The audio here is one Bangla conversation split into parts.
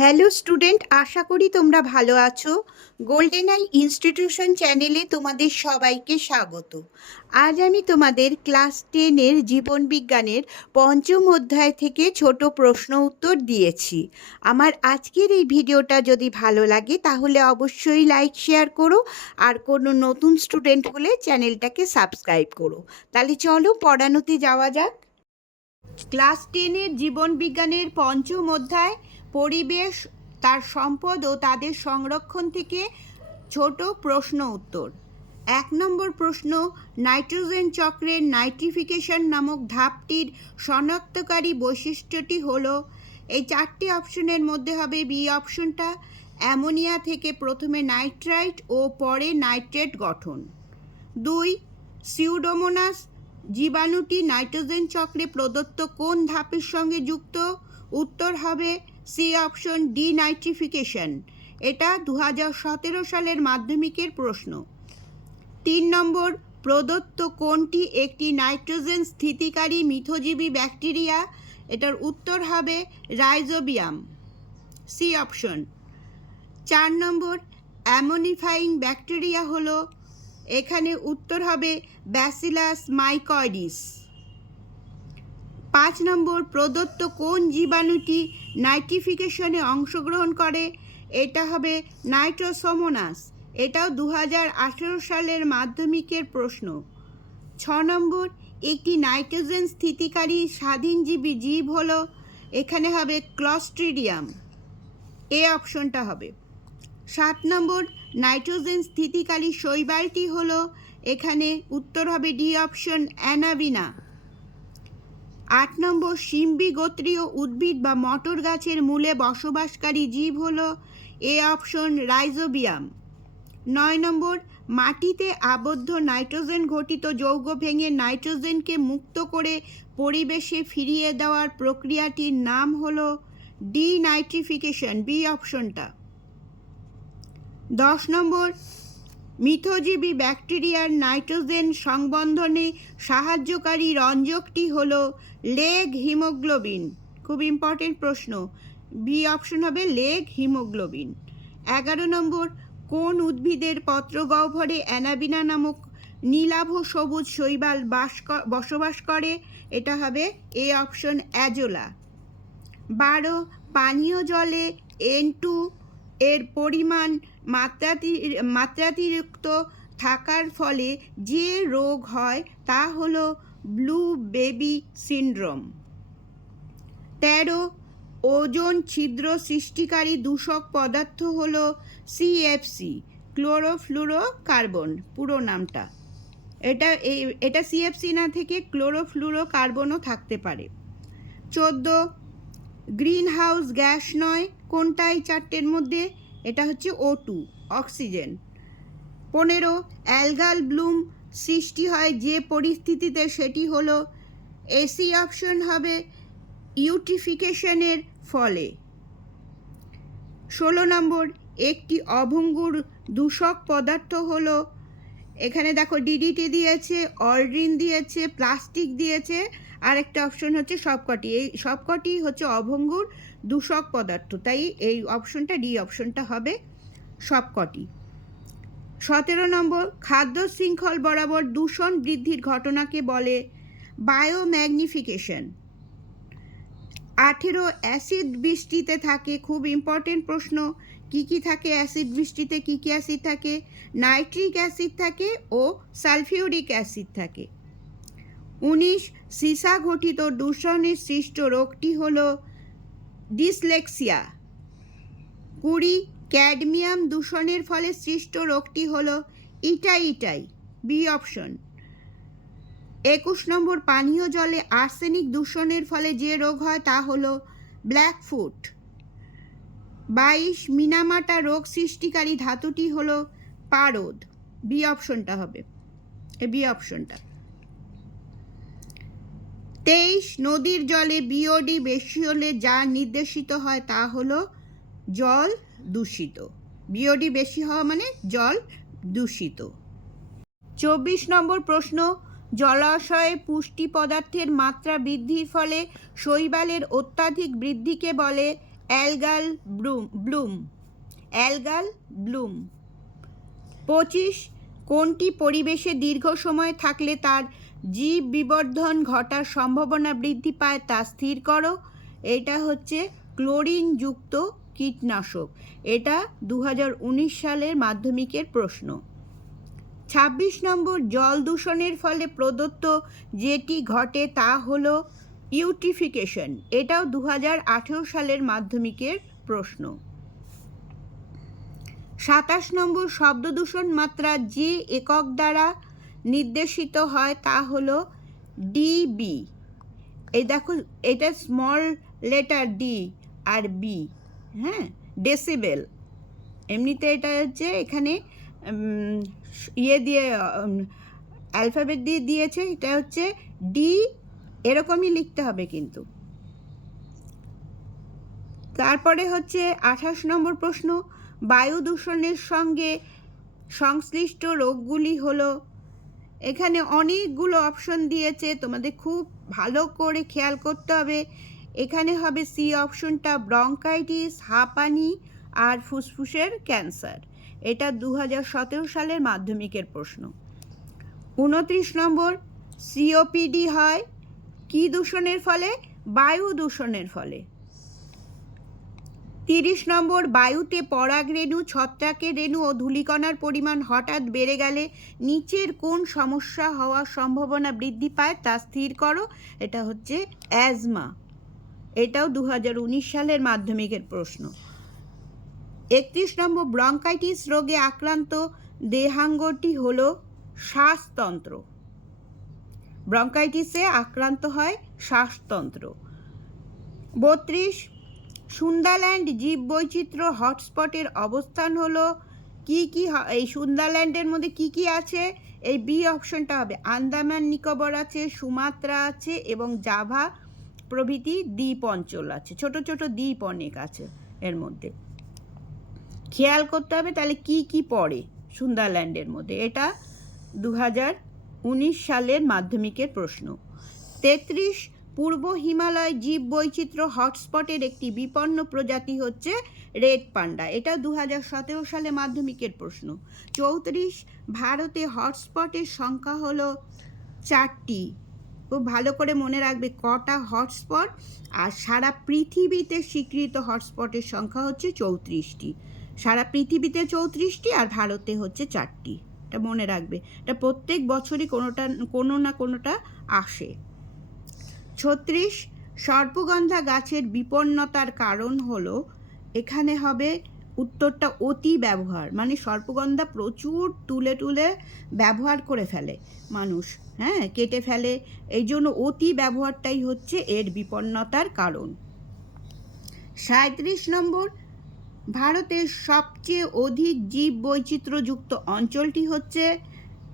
হ্যালো স্টুডেন্ট আশা করি তোমরা ভালো আছো। গোল্ডেন আই ইনস্টিটিউশন চ্যানেলে তোমাদের সবাইকে স্বাগত। আজ আমি তোমাদের ক্লাস টেনের জীবন বিজ্ঞানের পঞ্চম অধ্যায় থেকে ছোট প্রশ্ন উত্তর দিয়েছি। আমার আজকের এই ভিডিওটা যদি ভালো লাগে, তাহলে অবশ্যই লাইক শেয়ার করো। আর কোনো নতুন স্টুডেন্ট হলে চ্যানেলটাকে সাবস্ক্রাইব করো। তাহলে চলো পড়ানোতে যাওয়া যাক। ক্লাস টেনের জীবন বিজ্ঞানের পঞ্চম অধ্যায় পরিবেশ, তার সম্পদ ও তাদের সংরক্ষণ থেকে ছোট প্রশ্ন উত্তর। এক নম্বর প্রশ্ন, নাইট্রোজেন চক্রের নাইট্রিফিকেশন নামক ধাপটির শনাক্তকারী বৈশিষ্ট্যটি হল, এই চারটি অপশনের মধ্যে হবে বি অপশনটা, অ্যামোনিয়া থেকে প্রথমে নাইট্রাইট ও পরে নাইট্রেট গঠন। দুই, সিউডোমোনাস জীবাণুটি নাইট্রোজেন চক্রে প্রদত্ত কোন ধাপের সঙ্গে যুক্ত? উত্তর হবে সি অপশন ডি নাইট্রিফিকেশন। এটা দু সালের মাধ্যমিকের প্রশ্ন। তিন নম্বর, প্রদত্ত কোনটি একটি নাইট্রোজেন স্থিতিকারী মিথজীবী ব্যাকটেরিয়া? এটার উত্তর হবে রাইজোবিয়াম। C option. চার নম্বর, অ্যামোনিফাইং ব্যাকটেরিয়া হলো। এখানে উত্তর হবে ব্যাসিলাস মাইকয়েডিস পাঁচ নম্বর প্রদত্ত কোন জীবাণুটি নাইট্রিফিকেশনে অংশগ্রহণ করে? এটা হবে নাইট্রোসোমোনাস। এটাও দু হাজার আঠেরো সালের মাধ্যমিকের প্রশ্ন। ছ নম্বর, একটি নাইট্রোজেন স্থিতিকারী স্বাধীনজীবী জীব হলো। এখানে হবে ক্লস্ট্রিডিয়াম। এ অপশনটা হবে। সাত নম্বর, নাইট্রোজেন স্থিতিকারী শৈবালটি হলো। এখানে উত্তর হবে ডি অপশন অ্যানাবিনা। আট নম্বর সিম্বি গোত্রীয় উদ্ভিদ বা মটর গাছের মূলে বসবাসকারী জীব হলো এ অপশন রাইজোবিয়াম। নয় নম্বর, মাটিতে আবদ্ধ নাইট্রোজেন ঘটিত যৌগ ভেঙে নাইট্রোজেনকে মুক্ত করে পরিবেশে ফিরিয়ে দেওয়ার প্রক্রিয়াটির নাম হল ডি নাইট্রিফিকেশন বি অপশনটা। দশ নম্বর মিথজীবী ব্যাকটেরিয়ার নাইট্রোজেন সংবন্ধনে সাহায্যকারী রঞ্জকটি হল লেগ হিমোগ্লোবিন। খুব ইম্পর্টেন্ট প্রশ্ন। বি অপশন হবে লেগ হিমোগ্লোবিন। এগারো নম্বর, কোন উদ্ভিদের পত্রগহ্বরে অ্যানাবিনা নামক নীলাভ সবুজ শৈবাল বাস বসবাস করে? এটা হবে এ অপশন অ্যাজোলা। বারো, পানীয় জলে এন টু এর পরিমাণ মাত্রাতি মাত্রাতিরিক্ত থাকার ফলে যে রোগ হয় তা হল ব্লু বেবি সিন্ড্রোম। তেরো, ওজন ছিদ্র সৃষ্টিকারী দূষক পদার্থ হল সিএফসি ক্লোরোফ্লুরোকার্বন, পুরো নামটা। এটা এটা সিএফসি না থেকে ক্লোরোফ্লুরোকার্বনও থাকতে পারে। চোদ্দ গ্রিন হাউস গ্যাস নয় কোনটা এই চারটের মধ্যে? এটা হচ্ছে ও টু অক্সিজেন। পনেরো, অ্যালগাল ব্লুম সৃষ্টি হয় যে পরিস্থিতিতে সেটি হলো, এসি অপশন হবে ইউটিফিকেশনের ফলে। ষোলো নম্বর, একটি অভঙ্গুর দূষক পদার্থ হলো এখানে দেখো ডিডিটি দিয়েছে অলড্রিন দিয়েছে প্লাস্টিক দিয়েছে আর একটা অপশন হচ্ছে সবকটি। এই সবকটি হচ্ছে অভঙ্গুর দূষক পদার্থ, তাই এই অপশনটা ডি অপশনটা হবে সবকটি। সতেরো নম্বর, খাদ্য শৃঙ্খল বরাবর দূষণ বৃদ্ধির ঘটনাকে বলে বায়োম্যাগনিফিকেশন আঠেরো অ্যাসিড বৃষ্টিতে থাকে, খুব ইম্পর্টেন্ট প্রশ্ন। কি কি থাকে? অ্যাসিড বৃষ্টিতে কি কি অ্যাসিড থাকে? নাইট্রিক অ্যাসিড থাকে ও সালফিউরিক অ্যাসিড থাকে। উনিশ, সিসা ঘটিত দূষণের সৃষ্ট রোগটি হল ডিসলেক্সিয়া। কুড়ি, ক্যাডমিয়াম দূষণের ফলে সৃষ্ট রোগটি হল ইটাই ইটাই বি অপশন। একুশ নম্বর পানীয় জলে আর্সেনিক দূষণের ফলে যে রোগ হয় তা হল ব্ল্যাক ফুট। বাইশ, মিনামাটা রোগ সৃষ্টিকারী ধাতুটি হল পারদ। বি অপশনটা হবে। বি অপশনটা। তেইশ, নদীর জলে বিওডি বেশি হলে যা নির্দেশিত হয় তা হলো জল দূষিত। বিওডি বেশি হওয়া মানে জল দূষিত। চব্বিশ নম্বর প্রশ্ন জলাশয়ে পুষ্টি পদার্থের মাত্রা বৃদ্ধির ফলে শৈবালের অত্যাধিক বৃদ্ধিকে বলে algal bloom bloom, algal bloom. পঁচিশ, কোনটি পরিবেশে দীর্ঘ সময় থাকলে তার জীব বিবর্ধন ঘটার সম্ভাবনা বৃদ্ধি পায় তা স্থির করো। এটা হচ্ছে ক্লোরিনযুক্ত কীটনাশক। এটা দু হাজার উনিশ সালের মাধ্যমিকের প্রশ্ন। ছাব্বিশ নম্বর জল দূষণের ফলে প্রদত্ত যেটি ঘটে তা হল ইউটিফিকেশন। এটাও দু হাজার আঠেরো সালের মাধ্যমিকের প্রশ্ন। সাতাশ নম্বর শব্দ দূষণ মাত্রা যে একক দ্বারা নির্দেশিত হয় তা হলো ডিবি। এই দেখো, এটা স্মল লেটার ডি আর বি হ্যাঁ? ডেসিবেল এমনিতে এটা হচ্ছে এখানে ইয়ে দিয়ে অ্যালফাবেট দিয়ে দিয়েছে, এটা হচ্ছে ডি এরকমই লিখতে হবে কিন্তু। তারপরে হচ্ছে আঠাশ নম্বর প্রশ্ন, বায়ু দূষণের সঙ্গে সংশ্লিষ্ট রোগগুলি হলো, এখানে অনেকগুলো অপশন দিয়েছে, তোমাদের খুব ভালো করে খেয়াল করতে হবে। এখানে হবে সি অপশনটা ব্রঙ্কাইটিস হাঁপানি আর ফুসফুসের ক্যান্সার এটা দু হাজার সতেরো সালের মাধ্যমিকের প্রশ্ন। উনত্রিশ নম্বর সিওপিডি হয় কি দূষণের ফলে? বায়ু দূষণের ফলে। তিরিশ নম্বর, বায়ুতে পরাগ রেণু ছত্রাকের রেণু ও ধূলিকণার পরিমাণ হঠাৎ বেড়ে গেলে নিচের কোন সমস্যা হওয়ার সম্ভাবনা বৃদ্ধি পায় তা স্থির করো। এটা হচ্ছে অ্যাজমা। এটাও দু হাজার উনিশ সালের মাধ্যমিকের প্রশ্ন। একত্রিশ নম্বর ব্রঙ্কাইটিস রোগে আক্রান্ত দেহাঙ্গটি হল শ্বাসতন্ত্র। ব্রঙ্কাইটিসে আক্রান্ত হয় শ্বাসতন্ত্র। বত্রিশ, সুন্দাল্যান্ড জীববৈচিত্র্য হটস্পটের অবস্থান হলো কি কি এই সুন্দাল্যান্ডের মধ্যে কি কি আছে? এই বি অপশনটা হবে আন্দামান, নিকোবর আছে, সুমাত্রা আছে এবং জাভা প্রভৃতি দ্বীপ অঞ্চল আছে। ছোট ছোট দ্বীপ অনেক আছে এর মধ্যে। খেয়াল করতে হবে তাহলে কি কি পড়ে সুন্দারল্যান্ডের মধ্যে। এটা দু সালের মাধ্যমিকের প্রশ্ন। তেত্রিশ পূর্ব হিমালয় জীব বৈচিত্র্য হটস্পটের একটি বিপন্ন প্রজাতি হচ্ছে রেড পান্ডা। এটা দু সালে মাধ্যমিকের প্রশ্ন। চৌত্রিশ ভারতে হটস্পটের সংখ্যা হলো চারটি। খুব ভালো করে মনে রাখবে, কটা হটস্পট? আর সারা পৃথিবীতে স্বীকৃত হটস্পটের সংখ্যা হচ্ছে চৌত্রিশটি। সারা পৃথিবীতে চৌত্রিশটি আর ভারতে হচ্ছে চারটি। এটা মনে রাখবে। এটা প্রত্যেক বছরই কোনোটা, কোনো না কোনোটা আসে। ছত্রিশ, সর্পগন্ধা গাছের বিপন্নতার কারণ হলো এখানে হবে উত্তরটা অতি ব্যবহার। মানে সর্পগন্ধা প্রচুর তুলে তুলে ব্যবহার করে ফেলে মানুষ। হ্যাঁ কেটে ফেলে। এই জন্য অতি ব্যবহারটাই হচ্ছে এর বিপন্নতার কারণ। সাঁত্রিশ নম্বর ভারতের সবচেয়ে অধিক জীব বৈচিত্র্যযুক্ত অঞ্চলটি হচ্ছে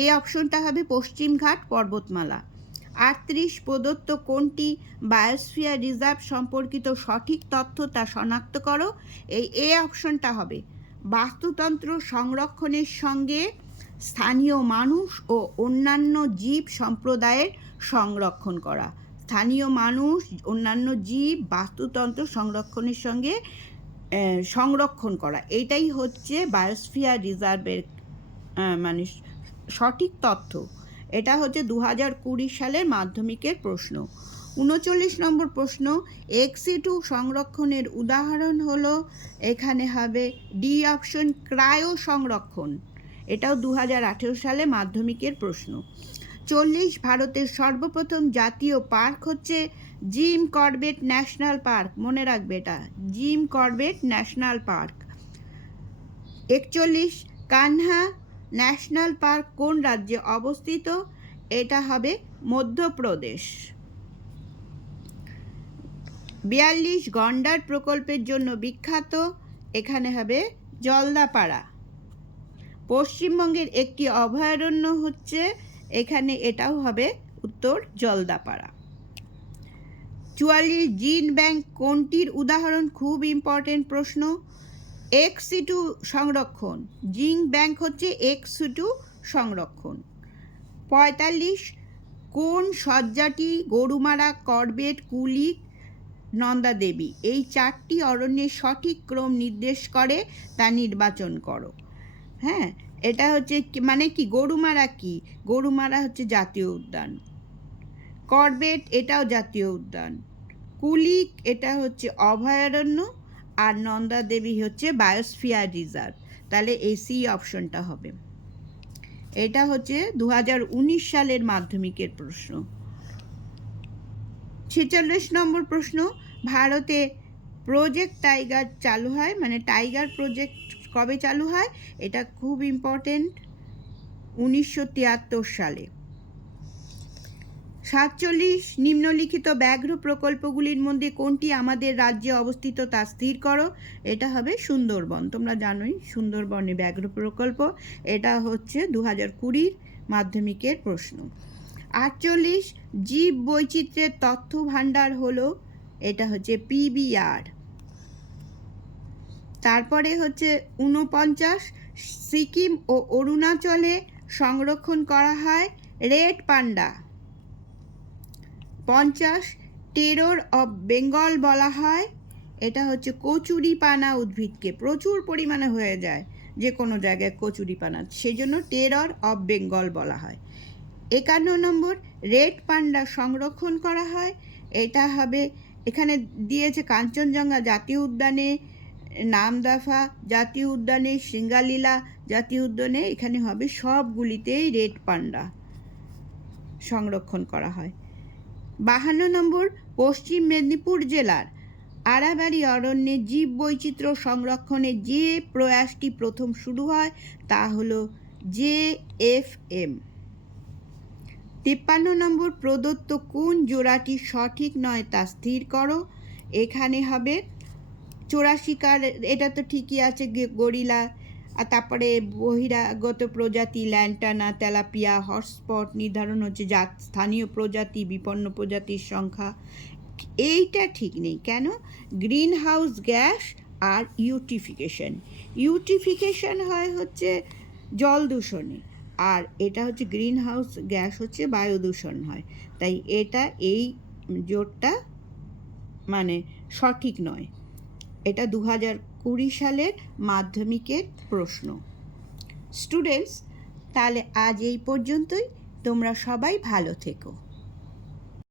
এই অপশনটা হবে পশ্চিমঘাট পর্বতমালা। আটত্রিশ প্রদত্ত কোনটি বায়োস্ফিয়ার রিজার্ভ সম্পর্কিত সঠিক তথ্য তা শনাক্ত করো। এই এ অপশনটা হবে বাস্তুতন্ত্র সংরক্ষণের সঙ্গে স্থানীয় মানুষ ও অন্যান্য জীব সম্প্রদায়ের সংরক্ষণ করা। স্থানীয় মানুষ, অন্যান্য জীব বাস্তুতন্ত্র সংরক্ষণের সঙ্গে সংরক্ষণ করা। এটাই হচ্ছে বায়োস্ফিয়ার রিজার্ভের মানে সঠিক তথ্য। এটা হচ্ছে দু হাজার কুড়ি সালের মাধ্যমিকের প্রশ্ন। উনচল্লিশ নম্বর প্রশ্ন এক্সি টু সংরক্ষণের উদাহরণ হলো, এখানে হবে ডি অপশন ক্রায়ো সংরক্ষণ এটাও দু হাজার আঠেরো সালে মাধ্যমিকের প্রশ্ন। চল্লিশ ভারতের সর্বপ্রথম জাতীয় পার্ক হচ্ছে জিম করবেট ন্যাশনাল পার্ক। মনে রাখবে এটা, জিম করবেট ন্যাশনাল পার্ক। একচল্লিশ, কানহা ন্যাশনাল পার্ক কোন রাজ্যে অবস্থিত? এটা হবে মধ্যপ্রদেশ। বিয়াল্লিশ, গন্ডার প্রকল্পের জন্য বিখ্যাত, এখানে হবে জলদাপাড়া। পশ্চিমবঙ্গের একটি অভয়ারণ্য হচ্ছে এখানে এটাও হবে উত্তর জলদাপাড়া। চুয়াল্লিশ জিন ব্যাংক কোনটির উদাহরণ? খুব ইম্পর্টেন্ট প্রশ্ন। এক্স টু সংরক্ষণ। জিন ব্যাংক হচ্ছে এক্স টু সংরক্ষণ। পঁয়তাল্লিশ, কোন সজ্জাটি গরুমারা, করবেট কুলিক নন্দা দেবী এই চারটি অরণ্যের সঠিক ক্রম নির্দেশ করে তা নির্বাচন করো। হ্যাঁ? এটা হচ্ছে মানে কি, গরুমারা কি? গরুমারা হচ্ছে জাতীয় উদ্যান। করবেট, এটাও জাতীয় উদ্যান। কুলিক, এটা হচ্ছে অভয়ারণ্য। আর নন্দা দেবী হচ্ছে বায়োস্ফিয়ার রিজার্ভ তাহলে এই সি অপশনটা হবে। এটা হচ্ছে দু হাজার উনিশ সালের মাধ্যমিকের প্রশ্ন। ছেচল্লিশ নম্বর প্রশ্ন, ভারতে প্রজেক্ট টাইগার চালু হয়? মানে টাইগার প্রজেক্ট কবে চালু হয়? এটা খুব ইম্পর্টেন্ট উনিশশো তিয়াত্তর সালে। সাতচল্লিশ নিম্নলিখিত ব্যাঘ্র প্রকল্পগুলির মধ্যে কোনটি আমাদের রাজ্যে অবস্থিত তা স্থির করো? এটা হবে সুন্দরবন। তোমরা জানোই সুন্দরবনে ব্যাঘ্র প্রকল্প। এটা হচ্ছে দু হাজার কুড়ির মাধ্যমিকের প্রশ্ন। আটচল্লিশ জীব বৈচিত্র্যের তথ্য ভাণ্ডার হলো, এটা হচ্ছে পিবিআর তারপরে হচ্ছে উনপঞ্চাশ সিকিম ও অরুণাচলে সংরক্ষণ করা হয় রেড পান্ডা। পঞ্চাশ, টেরর অফ বেঙ্গল বলা হয়। এটা হচ্ছে কচুরি পানা উদ্ভিদকে প্রচুর পরিমাণে হয়ে যায় যে কোনো জায়গায় কচুরি পানা সেই জন্য টেরর অফ বেঙ্গল বলা হয়। একান্ন নম্বর, রেড পান্ডা সংরক্ষণ করা হয়। এটা হবে, এখানে দিয়েছে কাঞ্চনজঙ্ঘা জাতীয় উদ্যানে নামদাফা জাতীয় উদ্যানে সিঙ্গালীলা, জাতীয় উদ্যানে এখানে হবে সবগুলিতেই রেড পান্ডা সংরক্ষণ করা হয়। বাহান্ন নম্বর, পশ্চিম মেদিনীপুর জেলার আড়াবাড়ি অরণ্যে জীব বৈচিত্র্য সংরক্ষণে যে প্রয়াসটি প্রথম শুরু হয় তা হল জে এফ এম। তিপ্পান্ন নম্বর, প্রদত্ত কোন জোড়াটি সঠিক নয় তা স্থির করো। এখানে হবে চোরাশিকার এটা তো ঠিকই আছে গরিলা। আর তারপরে বহিরাগত প্রজাতি, ল্যান্টানা, তেলাপিয়া, হটস্পট নির্ধারণ হচ্ছে জাত, স্থানীয় প্রজাতি, বিপন্ন প্রজাতির সংখ্যা। এইটা ঠিক নেই, কেন? গ্রিন হাউস গ্যাস আর ইউটিফিকেশন। ইউটিফিকেশন হয় হচ্ছে জল দূষণে, আর এটা হচ্ছে গ্রিন হাউস গ্যাস হচ্ছে বায়ু দূষণ হয়। তাই এটা এই জোটটা মানে সঠিক নয়। এটা দু হাজার কুড়ি সালের মাধ্যমিকের প্রশ্ন। স্টুডেন্টস তাহলে আজ এই পর্যন্তই। তোমরা সবাই ভালো থেকো।